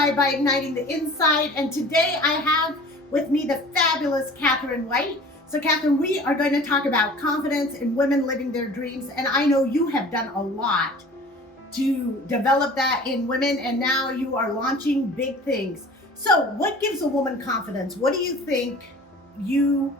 outside by igniting the inside. And today I have with me the fabulous Kathryn White. So Kathryn, we are going to talk about confidence in women living their dreams. And I know you have done a lot to develop that in women, and now you are launching big things. So what gives a woman confidence? What do you think you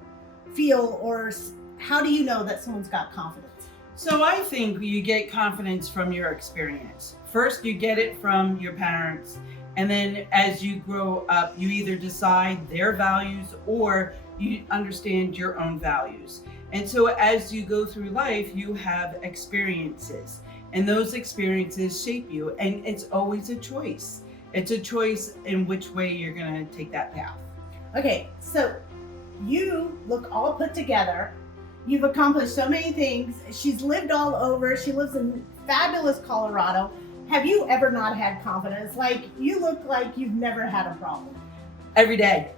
feel, or how do you know that someone's got confidence? So I think you get confidence from your experience. First, you get it from your parents, and then as you grow up, you either decide their values or you understand your own values. And so as you go through life, you have experiences, and those experiences shape you, and it's always a choice. It's a choice in which way you're going to take that path. Okay, so you look all put together. You've accomplished so many things. She's lived all over. She lives in fabulous Colorado. Have you ever not had confidence? Like, you look like you've never had a problem. Every day.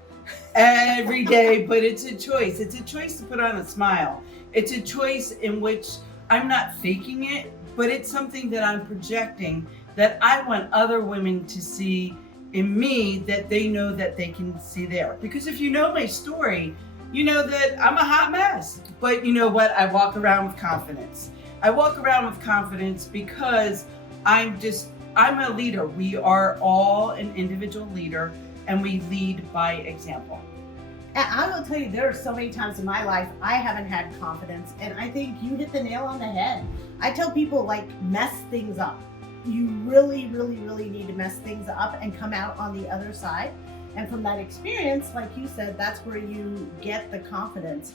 Every day, but it's a choice. It's a choice to put on a smile. It's a choice in which I'm not faking it, but it's something that I'm projecting that I want other women to see in me, that they know that they can see there. Because if you know my story, you know that I'm a hot mess. But you know what? I walk around with confidence. I walk around with confidence because I'm a leader. We are all an individual leader, and we lead by example. And I will tell you, there are so many times in my life I haven't had confidence, and I think you hit the nail on the head. I tell people, like, mess things up. You really, really, really need to mess things up and come out on the other side. And from that experience, like you said, that's where you get the confidence.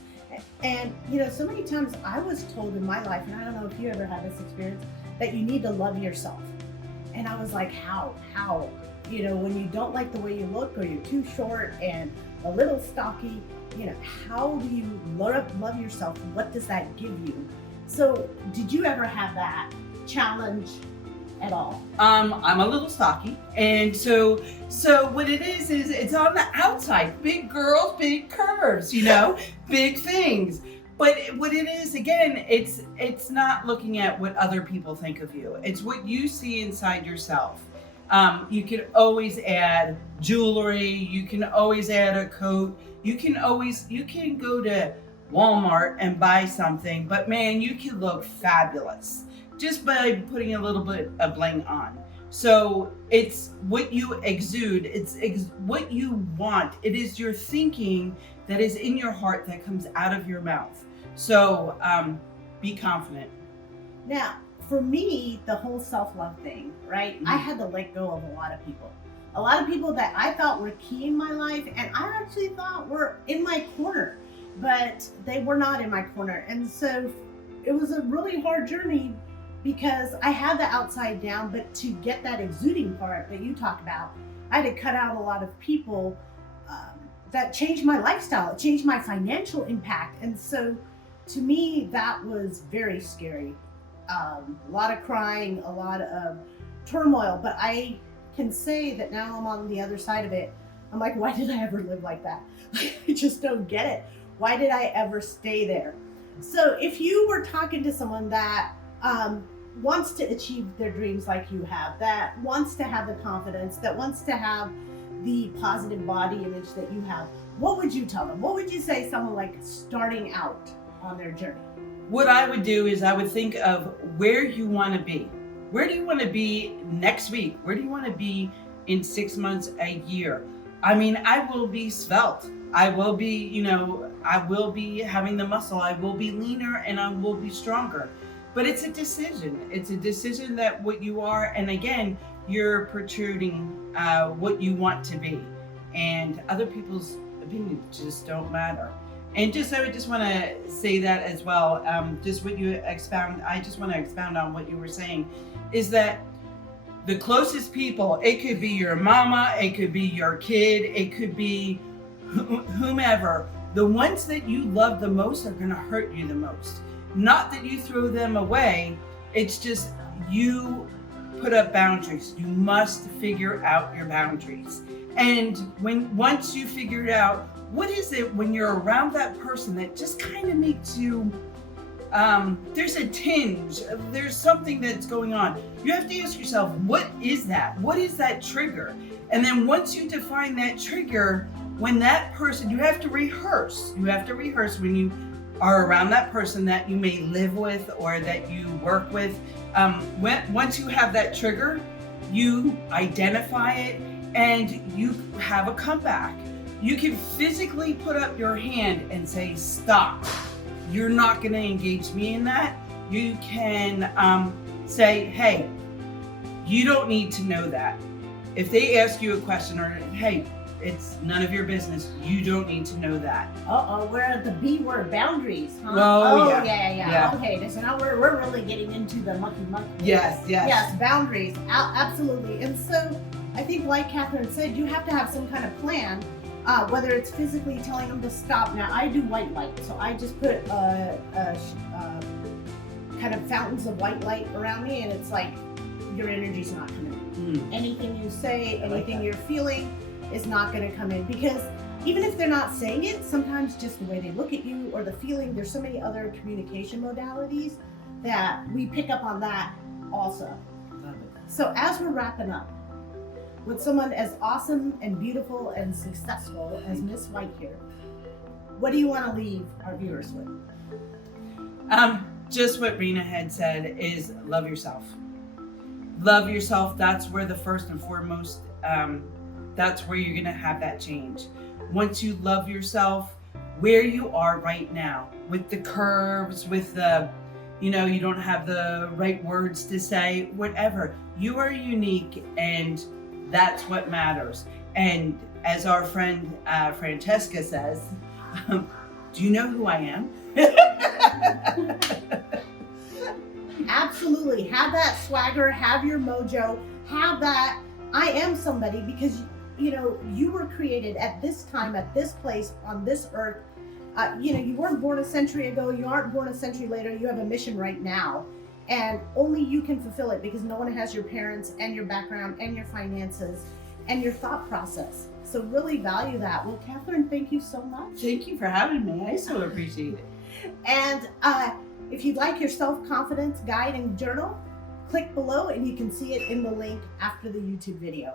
And, you know, so many times I was told in my life, and I don't know if you ever had this experience, that you need to love yourself. And I was like, how? You know, when you don't like the way you look, or you're too short and a little stocky, you know, how do you love yourself? What does that give you? So did you ever have that challenge at all? I'm a little stocky, and so what it is it's on the outside. Big girls, big curves, you know, big things. But what it is, again, it's not looking at what other people think of you. It's what you see inside yourself. You can always add jewelry. You can always add a coat. You can go to Walmart and buy something, but man, you can look fabulous just by putting a little bit of bling on. So it's what you exude, it's what you want. It is your thinking that is in your heart that comes out of your mouth. So be confident. Now, for me, the whole self-love thing, right? Mm-hmm. I had to let go of a lot of people. A lot of people that I thought were key in my life, and I actually thought were in my corner, but they were not in my corner. And so it was a really hard journey, because I had the outside down, but to get that exuding part that you talk about, I had to cut out a lot of people that changed my lifestyle. It changed my financial impact. And so to me, that was very scary. A lot of crying, a lot of turmoil, but I can say that now I'm on the other side of it. I'm like, why did I ever live like that? I just don't get it. Why did I ever stay there? So if you were talking to someone that wants to achieve their dreams like you have, that wants to have the confidence, that wants to have the positive body image that you have, what would you tell them? What would you say someone like starting out on their journey? What I would do is I would think of where you want to be. Where do you want to be next week? Where do you want to be in 6 months, a year? I mean, I will be svelte. I will be, I will be having the muscle. I will be leaner, and I will be stronger. But it's a decision. It's a decision that what you are, and again, you're protruding what you want to be. And other people's opinions just don't matter. And I would just want to say that as well. Just what you expound, I just want to expound on what you were saying, is that the closest people, it could be your mama, it could be your kid, it could be whomever. The ones that you love the most are going to hurt you the most. Not that you throw them away, it's just you put up boundaries. You must figure out your boundaries. And once you figure it out, what is it when you're around that person that just kind of makes you there's a tinge, there's something that's going on. You have to ask yourself, what is that? What is that trigger? And then once you define that trigger, when that person, you have to rehearse. You have to rehearse when you are around that person that you may live with or that you work with. Once you have that trigger, you identify it and you have a comeback. You can physically put up your hand and say, stop. You're not going to engage me in that. You can say, hey, you don't need to know that. If they ask you a question or, hey, it's none of your business, you don't need to know that. We're at the B word, boundaries, huh? Oh, yeah. Okay, so now we're really getting into the monkey. Yes, boundaries, absolutely. And so I think, like Kathryn said, you have to have some kind of plan, whether it's physically telling them to stop. Now, I do white light, so I just put kind of fountains of white light around me, and it's like your energy's not coming in. Anything you say, anything you're feeling is not going to come in, because even if they're not saying it, sometimes just the way they look at you or the feeling, there's so many other communication modalities that we pick up on that also. Love it. So as we're wrapping up with someone as awesome and beautiful and successful as Miss White here, what do you want to leave our viewers with? Just what Rina had said is love yourself. Love yourself. That's where the first and foremost, that's where you're going to have that change. Once you love yourself, where you are right now, with the curves, with the, you don't have the right words to say, whatever. You are unique, and that's what matters. And as our friend Francesca says, do you know who I am? Absolutely. Have that swagger, have your mojo, have that I am somebody, because you were created at this time, at this place, on this earth. You weren't born a century ago, you aren't born a century later. You have a mission right now, and only you can fulfill it, because no one has your parents and your background and your finances and your thought process. So really value that. Well, Kathryn, thank you so much. Thank you for having me. I so appreciate it. And if you'd like your self-confidence guide and journal, click below and you can see it in the link after the YouTube video.